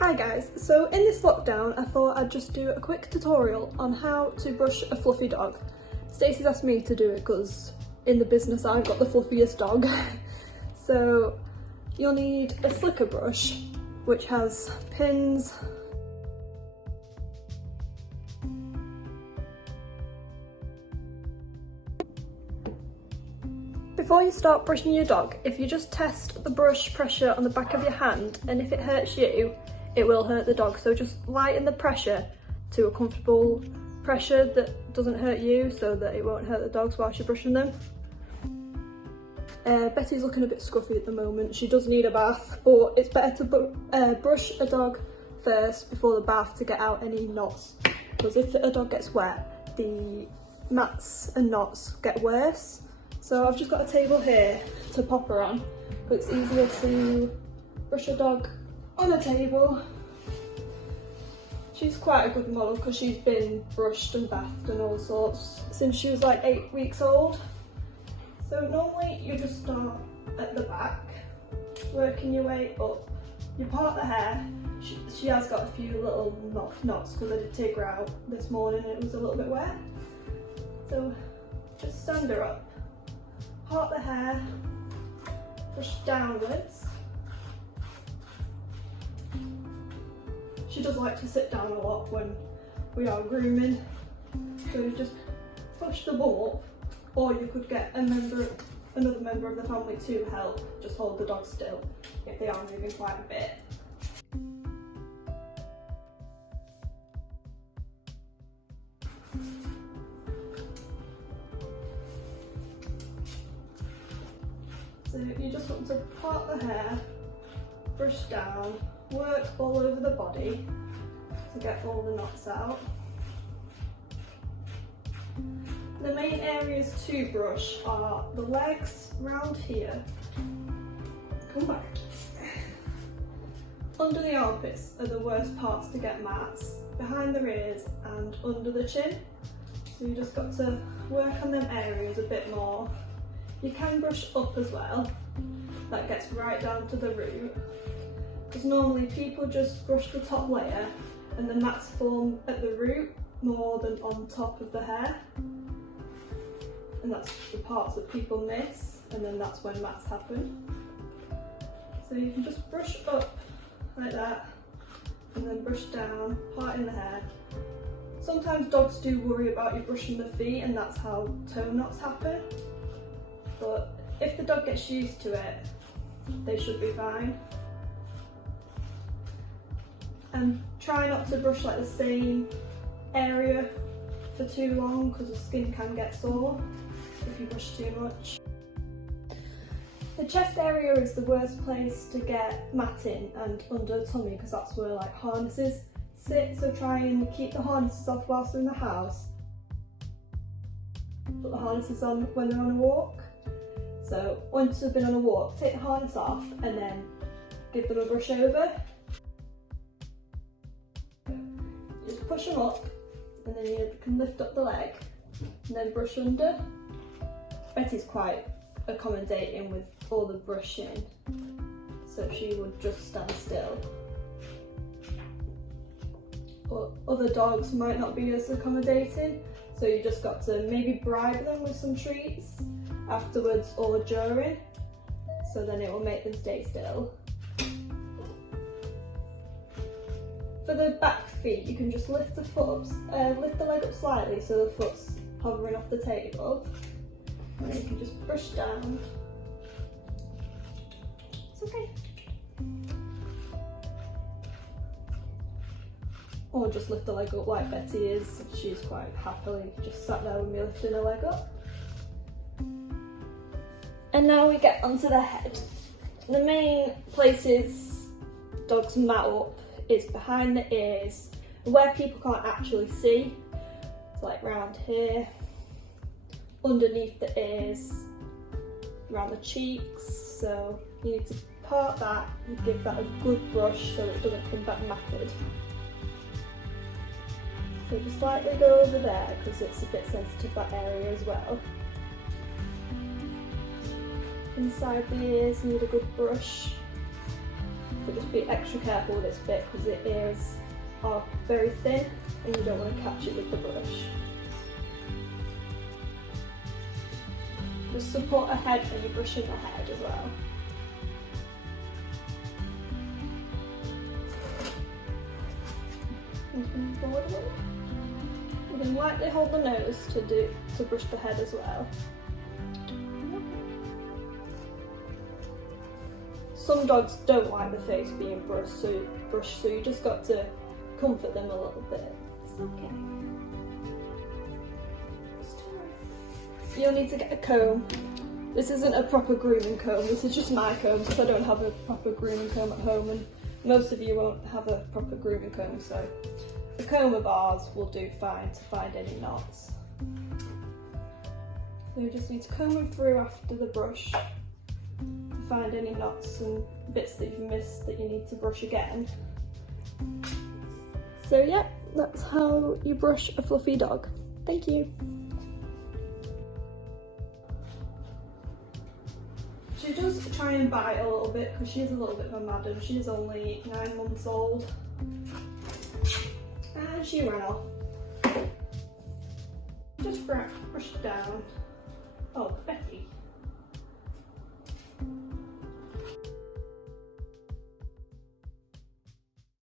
Hi guys, so in this lockdown I thought I'd just do a quick tutorial on how to brush a fluffy dog. Stacey's asked me to do it because in the business I've got the fluffiest dog. So you'll need a slicker brush which has pins, before you start brushing your dog, if you just test the brush pressure on the back of your hand, and if it hurts you, it will hurt the dog. So just lighten the pressure to a comfortable pressure that doesn't hurt you so that it won't hurt the dogs whilst you're brushing them. Betty's looking a bit scruffy at the moment. She does need a bath, but it's better to brush a dog first before the bath to get out any knots. Because if a dog gets wet, the mats and knots get worse. So I've just got a table here to pop her on, but it's easier to brush a dog on a table. She's quite a good model because she's been brushed and bathed and all sorts since she was like 8 weeks old. So normally you just start at the back, working your way up. You part the hair. She has got a few little knots because I did take her out this morning and it was a little bit wet. So just stand her up. Part the hair, brush downwards. She does like to sit down a lot when we are grooming, so you just push the bum up, or you could get another member of the family to help, just hold the dog still if they are moving quite a bit. So you just want to part the hair, brush down, work all over the body to get all the knots out. The main areas to brush are the legs round here. Come back. Under the armpits are the worst parts to get mats, behind the ears and under the chin. So you just got to work on them areas a bit more. You can brush up as well, that gets right down to the root, because normally people just brush the top layer and the mats form at the root more than on top of the hair, and that's the parts that people miss, and then that's when mats happen. So you can just brush up like that and then brush down, parting the hair. Sometimes dogs do worry about you brushing the feet and that's how toe knots happen. But if the dog gets used to it, they should be fine. And try not to brush like the same area for too long because the skin can get sore if you brush too much. The chest area is the worst place to get matting and under the tummy because that's where like harnesses sit, so try and keep the harnesses off whilst they're in the house. Put the harnesses on when they're on a walk. So once they've been on a walk, take the harness off and then give them a brush over. Just push them up and then you can lift up the leg and then brush under. Betty's quite accommodating with all the brushing, so she would just stand still. But other dogs might not be as accommodating, so you just got to maybe bribe them with some treats afterwards or during, so then it will make them stay still. For the back feet, you can just lift the leg up slightly so the foot's hovering off the table, and then you can just brush down. It's okay. Or just lift the leg up like Betty is. She's quite happily just sat there with me lifting her leg up. And now we get onto the head. The main places dogs mat up is behind the ears, where people can't actually see. It's like round here, underneath the ears, around the cheeks. So you need to part that and give that a good brush so it doesn't come back matted. So just slightly go over there because it's a bit sensitive, that area as well. Inside the ears, need a good brush. So just be extra careful with this bit because the ears are very thin and you don't want to catch it with the brush. Just support her head when you're brushing the head as well. And forward a little. You can lightly hold the nose to brush the head as well. Some dogs don't like the face being brushed, so you just got to comfort them a little bit. It's okay. You'll need to get a comb. This isn't a proper grooming comb, this is just my comb because I don't have a proper grooming comb at home, and most of you won't have a proper grooming comb, so a comb of ours will do fine to find any knots. So you just need to comb them through after the brush to find any knots and bits that you've missed that you need to brush again. So yeah, that's how you brush a fluffy dog. Thank you. She does try and bite a little bit because she's a little bit of a madam. She's only 9 months old. And she ran off. Just brush down. Oh, Betty.